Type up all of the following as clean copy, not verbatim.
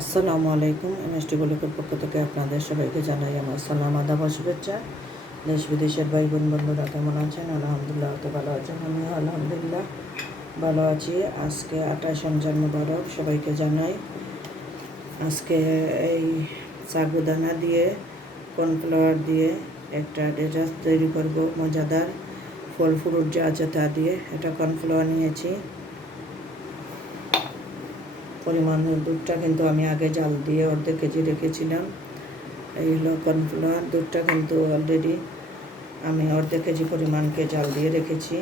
আসসালামু আলাইকুম। এমএসটি বলিকের পক্ষ থেকে আপনাদের সবাইকে জানাই আমার সালাম, আদাব ও শুভেচ্ছা। দেশ বিদেশের ভাই বোন বন্ধুরা কেমন আছেন? আলহামদুলিল্লাহ তো ভালো আছেন, আমিও আলহামদুলিল্লাহ ভালো আছি। আজকে 28 রমজান মুবারক সবাইকে জানাই। আজকে এই সাগুদানা দিয়ে কর্নফ্লাওয়ার দিয়ে একটা ডেজার্ট তৈরি করব, মজাদার ফল ফ্রুট যা আছে তা দিয়ে। এটা কর্নফ্লাওয়ার নিয়েছি। পরিমাণ দুধটা কিন্তু আমি আগে জাল দিয়ে অর্ধেক কেজি রেখেছিলাম। এই হলো কর্নফ্লাওয়ার। দুধটা কিন্তু অলরেডি আমি অর্ধেক কেজি পরিমাণকে জাল দিয়ে রেখেছি,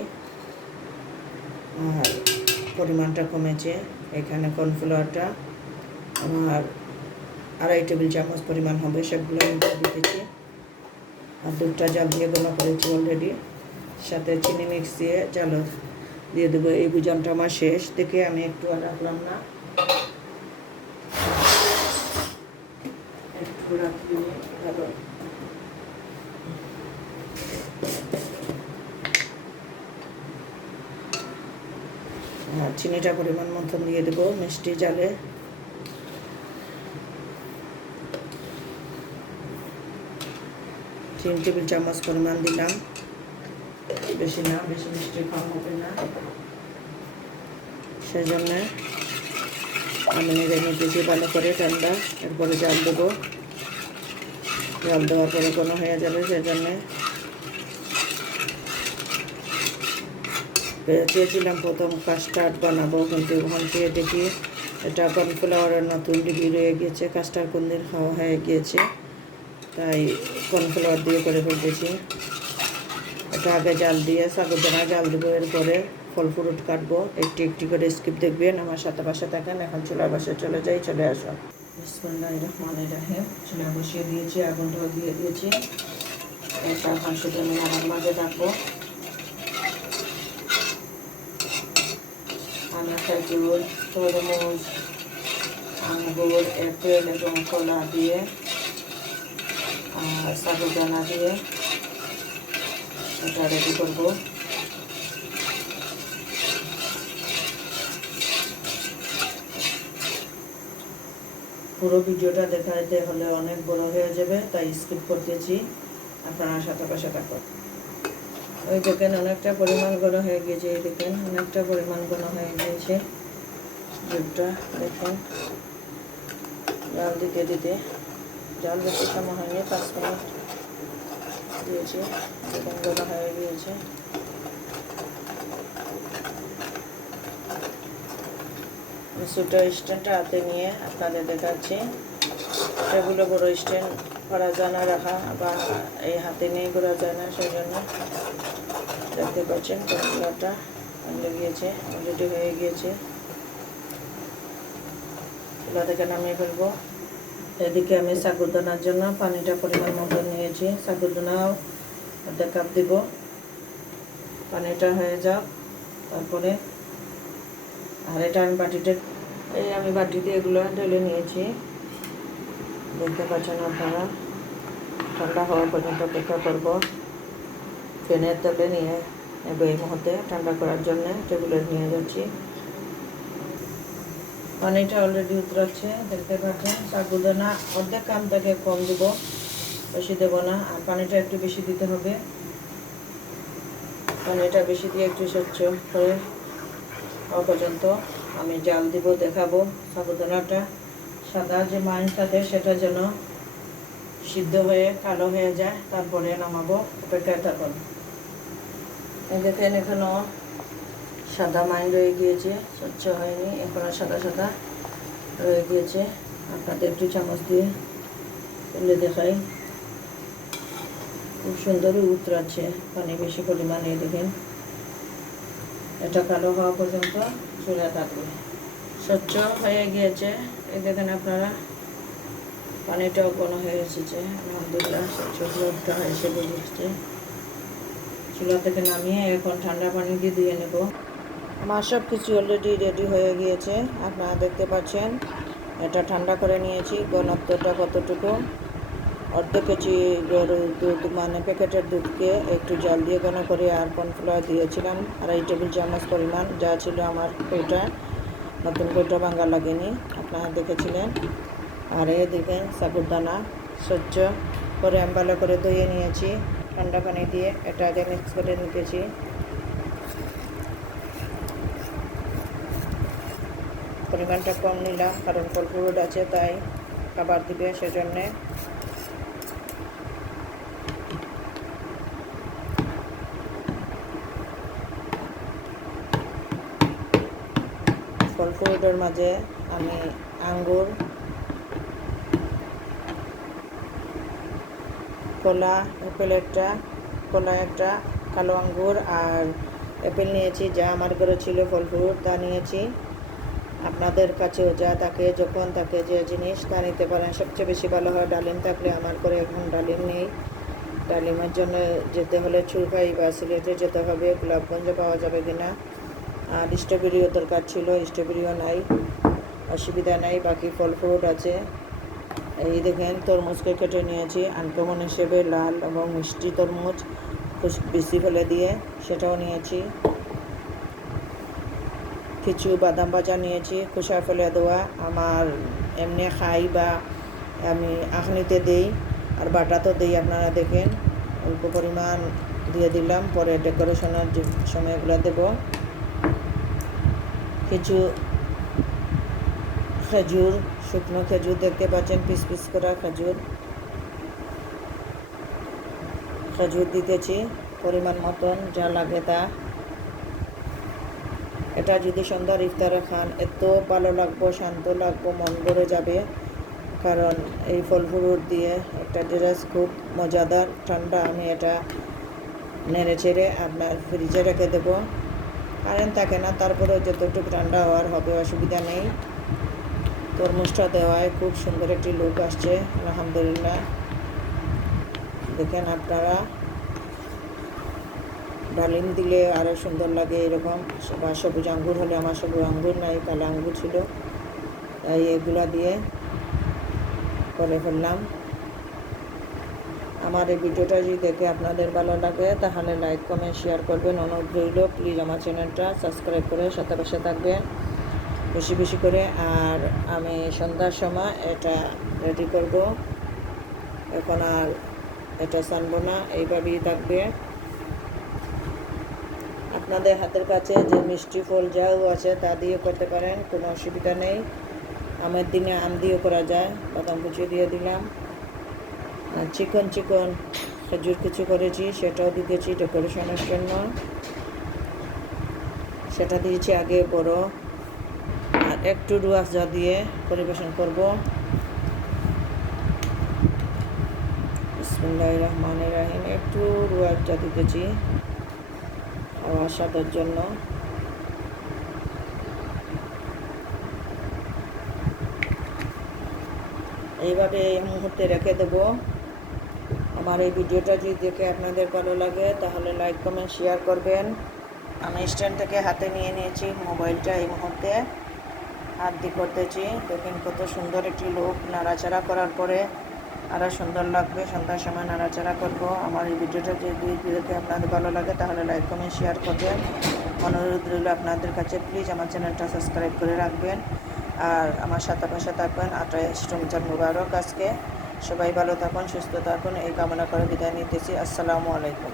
আর পরিমাণটা কমেছে। এখানে কর্নফ্লাওয়ারটা আমার 2.5 টেবিল চামচ পরিমাণ হবে, সেগুলো আমি দিয়ে দিতেছি। আর দুধটা জাল দিয়ে গোনা করেছি অলরেডি, সাথে চিনি মিক্স দিয়ে জাল দিয়ে দেবো। এই বুঝানটা আমার শেষ থেকে আমি একটু আর রাখলাম না, একটু রাখলে ভালো। আর চিনিটা পরিমাণ মতন দিয়ে দেবো মিষ্টি জালে। 3 টেবিল চামচ পরিমাণ দিলাম, বেশি না, বেশি মিষ্টি কম হবে না, সেজন্য আমি নেড়ে নিতেছি ভালো করে ঠান্ডা। এরপরে জাল দেবো, জাল দেওয়ার পরে কোনো হয়ে যাবে, সেজন্যে চেয়েছিলাম প্রথম কাস্টার্ড বানাবো, কিন্তু ওখান থেকে দেখি এটা কর্নফ্লাওয়ারের নতুন ডিবি রয়ে গিয়েছে, কাস্টার্ড কোন দিন খাওয়া হয়ে গিয়েছে, তাই কর্নফ্লাওয়ার দিয়ে করে ফেলতেছি। এটা আগে জাল দিয়ে সাগুদানা জাল দেবো, এরপরে ফল ফ্রুট কাটবো। একটি একটি করে স্কিপ দেখবেন, আমার সাথে পাশে থাকেন। এখন চুলার পাশে চলে যাই, চলে আসো। বিসমিল্লাহির রহমানির রহিম। চুলা বসিয়ে দিয়েছি, আগুনটাও দিয়ে দিয়েছি। এটা এখন শুধু আমি আমার মাঝে রাখবো। খেজুর, তরমুজ, আঙ্গুর, আপেল এবং কলা দিয়ে আর সাগুদানা দিয়ে এটা রেডি করবো। পুরো ভিডিওটা দেখাতে হলে অনেক বড় হয়ে যাবে, তাই স্কিপ করতেছি, আপনারা সাথে পাশে থাকুন। ওই দেখেন অনেকটা পরিমাণ ঘন হয়ে গিয়েছে, এই দেখেন অনেকটা পরিমাণ ঘন হয়ে গিয়েছে দুধটা। দেখেন জাল দিতে দিতে, জাল বেশি সময় হয়নি, 5 মিনিট দিয়েছি। দেখেন ঘন হয়ে গিয়েছে। ছোটো স্ট্যান্ডটা হাতে নিয়ে আপনাদের দেখাচ্ছি। এগুলো বড়ো স্ট্যান্ড করা যায় না রাখা, বা এই হাতে নিয়ে করা যায় না, সেই জন্য দেখতে পাচ্ছেন কর্নফ্লাওয়ারটা লেগিয়েছে, অলরেডি হয়ে গিয়েছে। চুলা থেকে নামিয়ে ফেলবো। এদিকে আমি সাগুদানার জন্য পানিটা পরিমাণ মতো নিয়েছি, সাগুদানাও 1/2 কাপ দিব। পানিটা হয়ে যাক, তারপরে আর এটা আমি বাটিতে, এই আমি বাটিতে এগুলো ঢেলে নিয়েছি, দেখতে পাচ্ছেন আপনারা। ঠান্ডা হওয়া পর্যন্ত অপেক্ষা করবো। ফ্যানের তলে নিয়ে নেব এই মুহূর্তে ঠান্ডা করার জন্য, টেবিলে নিয়ে যাচ্ছি। পানিটা অলরেডি উতরাচ্ছে, দেখতে পাচ্ছেন। সাগুদানা 1/2 কাপ থেকে কম দেবো, বেশি দেবো না। আর পানিটা একটু বেশি দিতে হবে, পানিটা বেশি দিয়ে একটু স্বচ্ছ হয়ে হওয়া পর্যন্ত আমি জাল দিব, দেখাবো। সাগুদানাটা সাদা যে মাইন থাকে সেটা যেন সিদ্ধ হয়ে কালো হয়ে যায়, তারপরে নামাবো। অপেক্ষায় থাকুন। দেখেন এখনও সাদা মাইন রয়ে গিয়েছে, স্বচ্ছ হয়নি, এখনও সাদা সাদা রয়ে গিয়েছে। আপনাদের একটু চামচ দিয়ে তুলে দেখাই, খুব সুন্দরই উতরাচ্ছে, পানি বেশি পরিমাণে। দেখেন এটা কালো হওয়া পর্যন্ত চুলা থাকবে। স্বচ্ছ হয়ে গিয়েছে, এই দেখেন আপনারা, পানিটাও ঘন হয়ে এসেছে। আলহামদুলিল্লাহ স্বচ্ছ ভাবটা এসে বেরিয়েছে। চুলা থেকে নামিয়ে এখন ঠান্ডা পানি দিয়ে ধুয়ে নেব। আমার সব কিছু অলরেডি রেডি হয়ে গিয়েছে, আপনারা দেখতে পাচ্ছেন। এটা ঠান্ডা করে নিয়েছি। ঘনত্বটা কতটুকু, 1/2 কেজি গরুর দুধ, মানে প্যাকেটের দুধকে একটু জল দিয়ে ঘন করে আর কর্নফ্লাওয়ার দিয়েছিলাম 2.5 টেবিল চামচ পরিমাণ, যা ছিল আমার ওইটা। নতুন করে ভাঙ্গা লাগেনি, আপনারা দেখেছিলেন। আর এই দেখেন সাবুদানা স্বচ্ছ করে আমি ভালো করে ধুয়ে নিয়েছি ঠান্ডা পানি দিয়ে। এটা আগে মিক্স করে নিতেছি। পরিমাণটা কম নিলাম কারণ ফল ফ্রুট আছে, তাই খাবার দিবে সেজন্যে। ফল ফ্রুটের মাঝে আমি আঙ্গুর, কলা, কলা একটা, কালো আঙ্গুর আর অ্যাপেল নিয়েছি। যা আমার ঘরে ছিল ফল ফ্রুট তা নিয়েছি। আপনাদের কাছেও যা থাকে, যখন থাকে যে জিনিস তা নিতে পারেন। সবচেয়ে বেশি ভালো হয় ডালিম থাকলে। আমার ঘরে এখন ডালিম নেই। ডালিমের জন্য যেতে হলে চুরকাই বা সিলেটে যেতে হবে, গোলাপগঞ্জে পাওয়া যাবে কিনা। আর স্ট্রবেরিও দরকার ছিল, স্ট্রবেরিও নাই, অসুবিধা নাই। বাকি ফল ফ্রুট আছে। এই দেখেন তরমুজকে কেটে নিয়েছি আনকমন হিসেবে, লাল এবং মিষ্টি তরমুজ বেশি ফেলে দিয়ে, সেটাও নিয়েছি। কিছু বাদাম ভাজা নিয়েছি, খোসা ফেলে দেওয়া। আমার এমনি খাই বা আমি আখনিতে দিই, আর বাটাতেও দিই। আপনারা দেখেন অল্প পরিমাণ দিয়ে দিলাম, পরে ডেকোরেশনের যে সময়গুলো দেব। কিছু খেজুর, শুকনো খেজুর দেখতে পাচ্ছেন, পিস পিস করা খেজুর দিতেছি পরিমাণ মতন যা লাগে তা। এটা যদি সন্ধ্যার ইফতারে খান এত ভালো লাগবো, শান্ত লাগবো, মন ভরে যাবে। কারণ এই ফল ফ্রুট দিয়ে একটা ড্রেস খুব মজাদার ঠান্ডা। আমি এটা নেড়ে চেড়ে আপনার ফ্রিজে রেখে দেবো। কারেন্ট থাকে না, তারপরেও যতটুকু ঠান্ডা হওয়ার হবে অসুবিধা নেই। তরমুজটা দেওয়ায় খুব সুন্দর একটি লুক আসছে, আলহামদুলিল্লাহ। দেখেন আপনারা, ডালিম দিলে আরও সুন্দর লাগে এরকম। বা সবুজ আঙ্গুর হলে, আমার সবুজ আঙ্গুর নাই, কালো আঙ্গুর ছিল, তাই এগুলা দিয়ে করে ফেললাম। আমার এই ভিডিওটা যদি দেখে আপনাদের ভালো লাগে তাহলে লাইক কমেন্ট শেয়ার করবেন, অনুরোধ রইল। প্লিজ আমার চ্যানেলটা সাবস্ক্রাইব করে সাথে পাশে থাকবেন বেশি বেশি করে। আর আমি সন্ধ্যার সময় এটা রেডি করব। এখন আর এটা ছানবো না, এইভাবেই থাকবে। আপনাদের হাতের কাছে যে মিষ্টি ফল যাও আছে তা দিয়ে করতে পারেন, কোনো অসুবিধা নেই। আমের দিনে আম দিয়েও করা যায়। বাদাম কুচি দিয়ে দিলাম। আর চিকন খেজুর কিছু করেছি, সেটাও দিতেছি ডেকোরেশনের জন্য। সেটা দিয়েছি আগে বড়। আর একটু রুয়াফজা দিয়ে পরিবেশন করব। বিসমিল্লাহির রহমানির রহিম। একটু রুয়াফজা দিতেছি খাওয়ার স্বাদের জন্য। এইভাবে এই মুহূর্তে রেখে দেব। আমার এই ভিডিওটা যদি দেখে আপনাদের ভালো লাগে তাহলে লাইক কমেন্ট শেয়ার করবেন। আমি স্ট্যান্ড থেকে হাতে নিয়ে নিয়েছি মোবাইলটা, এই মুহূর্তে হাত দিয়ে করতেছি। দেখেন কত সুন্দর একটি লুক। নাড়াচাড়া করার পরে আরও সুন্দর লাগবে। সন্ধ্যার সময় নাড়াচাড়া করব। আমার এই ভিডিওটা যদি দেখে আপনাদের ভালো লাগে তাহলে লাইক কমেন্ট শেয়ার করবেন, অনুরোধ রইল আপনাদের কাছে। প্লিজ আমার চ্যানেলটা সাবস্ক্রাইব করে রাখবেন আর আমার সাথে পাশে থাকবেন। 28 রমজান মুবারক আজকে। সবাই ভালো থাকুন, সুস্থ থাকুন, এই কামনা করে বিদায় নিতেছি। আসসালামু আলাইকুম।